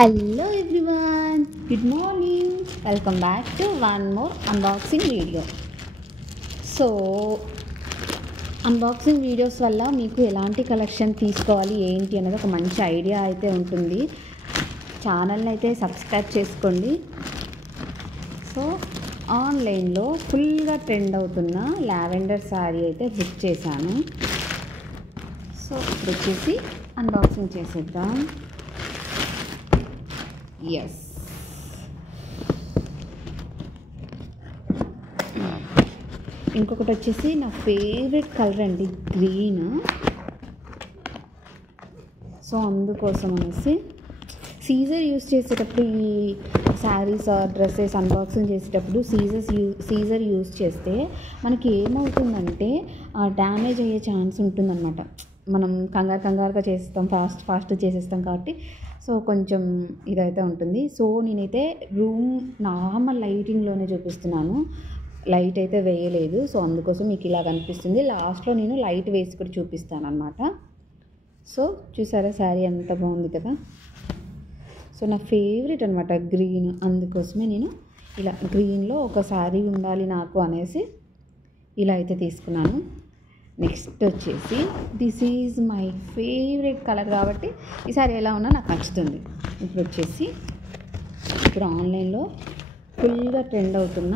Hello everyone, good morning. Welcome back to one more unboxing video. So unboxing videos వల్ల మీకు ఎలాంటి collection తీసుకోవాలి ఏంటి అనేది ఒక మంచి ఐడియా అయితే ఉంటుంది. ఛానల్ని అయితే సబ్స్క్రైబ్ చేసుకోండి. సో ఆన్లైన్లో ఫుల్గా ట్రెండ్ అవుతున్న లావెండర్ శారీ అయితే బుక్ చేశాను. సో ఇప్పుడు వచ్చేసి అన్బాక్సింగ్ చేసేద్దాం. ఎస్, ఇంకొకటి వచ్చేసి నా ఫేవరెట్ కలర్ అండి, గ్రీన్. సో అందుకోసం అనేసి సీజర్ యూస్ చేసేటప్పుడు ఈ శారీస్ డ్రెస్సెస్ అన్బాక్సింగ్ చేసేటప్పుడు సీజర్ యూస్ చేస్తే మనకి ఏమవుతుందంటే డ్యామేజ్ అయ్యే ఛాన్స్ ఉంటుందన్నమాట. మనం కంగారుగా చేస్తాం, ఫాస్ట్ చేసేస్తాం కాబట్టి సో కొంచెం ఇదైతే ఉంటుంది. సో నేనైతే రూమ్ నార్మల్ లైటింగ్లోనే చూపిస్తున్నాను, లైట్ అయితే వేయలేదు. సో అందుకోసం మీకు ఇలా కనిపిస్తుంది. లాస్ట్లో నేను లైట్ వేసి కూడా చూపిస్తాను అన్నమాట. సో చూసారా శారీ ఎంత బాగుంది కదా. సో నా ఫేవరెట్ అనమాట గ్రీన్, అందుకోసమే నేను ఇలా గ్రీన్లో ఒక శారీ ఉండాలి నాకు అనేసి ఇలా అయితే తీసుకున్నాను. నెక్స్ట్ వచ్చేసి this is my favourite colour కాబట్టి ఈ సారీ ఎలా ఉన్నా నాకు నచ్చుతుంది. ఇప్పుడు ఆన్లైన్లో ఫుల్గా ట్రెండ్ అవుతున్న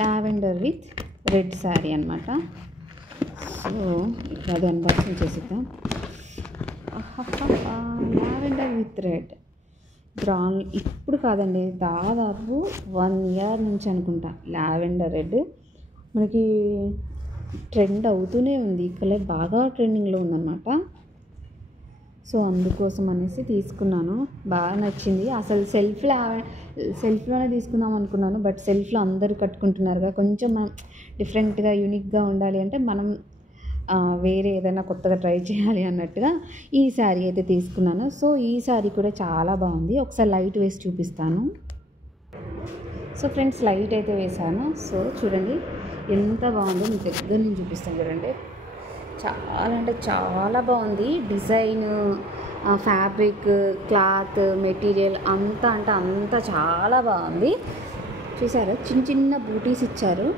లావెండర్ విత్ రెడ్ శారీ అనమాట. సో ఇప్పుడు అది అన్బాక్సింగ్ చేసేద్దాం. లావెండర్ విత్ రెడ్ ఇప్పుడు కాదండి, దాదాపు 1 year నుంచి అనుకుంటా లావెండర్ రెడ్ మనకి ట్రెండ్ అవుతూనే ఉంది. ఈ కలర్ బాగా ట్రెండింగ్లో ఉందన్నమాట. సో అందుకోసం అనేసి తీసుకున్నాను, బాగా నచ్చింది. అసలు సెల్ఫ్లోనే తీసుకుందాం అనుకున్నాను, బట్ సెల్ఫ్లో అందరూ కట్టుకుంటున్నారుగా, కొంచెం మనం డిఫరెంట్గా యూనిక్గా ఉండాలి అంటే మనం వేరే ఏదైనా కొత్తగా ట్రై చేయాలి అన్నట్టుగా ఈ శారీ అయితే తీసుకున్నాను. సో ఈ శారీ కూడా చాలా బాగుంది. ఒకసారి లైట్ వేసి చూపిస్తాను. సో ఫ్రెండ్స్, లైట్ అయితే వేసాను. సో చూడండి ఎంత బాగుందో, మీ దగ్గర నుంచి చూపిస్తాను చూడండి. చాలా అంటే చాలా బాగుంది. డిజైన్, ఫ్యాబ్రిక్, క్లాత్, మెటీరియల్ అంతా చాలా బాగుంది. చూసారా, చిన్న బూటీస్ ఇచ్చారు.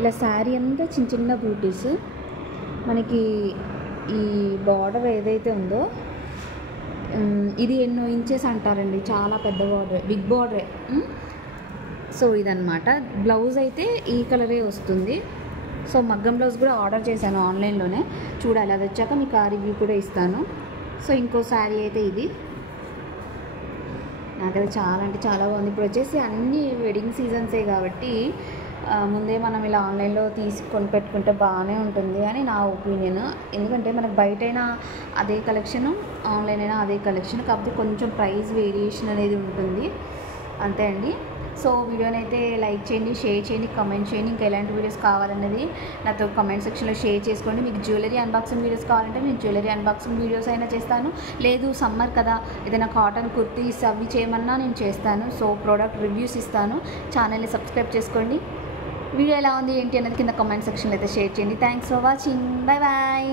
ఇలా శారీ అంతా చిన్న బూటీస్. మనకి ఈ బార్డర్ ఏదైతే ఉందో ఇది ఎన్నో ఇంచెస్ అంటారండి, చాలా పెద్ద బార్డర్, బిగ్ బార్డరే. సో ఇదన్నమాట. బ్లౌజ్ అయితే ఈ కలరే వస్తుంది. సో మగ్గం బ్లౌజ్ కూడా ఆర్డర్ చేశాను ఆన్లైన్లోనే, చూడాలి అది వచ్చాక మీకు ఆ రివ్యూ కూడా ఇస్తాను. సో ఇంకో శారీ అయితే ఇది, నాకైతే చాలా అంటే చాలా బాగుంది. ఇప్పుడు వచ్చేసి అన్ని వెడ్డింగ్ సీజన్సే కాబట్టి ముందే మనం ఇలా ఆన్లైన్లో తీసుకొని పెట్టుకుంటే బాగానే ఉంటుంది అని నా ఒపీనియన్. ఎందుకంటే మనకు బయటైనా అదే కలెక్షన్, ఆన్లైన్ అయినా అదే కలెక్షన్, కాకపోతే కొంచెం ప్రైస్ వేరియేషన్ అనేది ఉంటుంది, అంతే అండి. సో వీడియోని అయితే లైక్ చేయండి, షేర్ చేయండి, కమెంట్ చేయండి. ఇంకా ఎలాంటి వీడియోస్ కావాలనేది నాతో కమెంట్ సెక్షన్లో షేర్ చేసుకోండి. మీకు జ్యువెలరీ అన్బాక్సింగ్ వీడియోస్ కావాలంటే నేను జ్యువెలరీ అన్బాక్సింగ్ వీడియోస్ అయినా చేస్తాను, లేదు సమ్మర్ కదా ఏదైనా కాటన్ కుర్తీస్ అవి చేయమన్నా నేను చేస్తాను. సో ప్రోడక్ట్ రివ్యూస్ ఇస్తాను. ఛానల్ని సబ్స్క్రైబ్ చేసుకోండి. వీడియో ఎలా ఉంది ఏంటి అనేది కింద కమెంట్ సెక్షన్లో అయితే షేర్ చేయండి. Thanks for watching. Bye bye.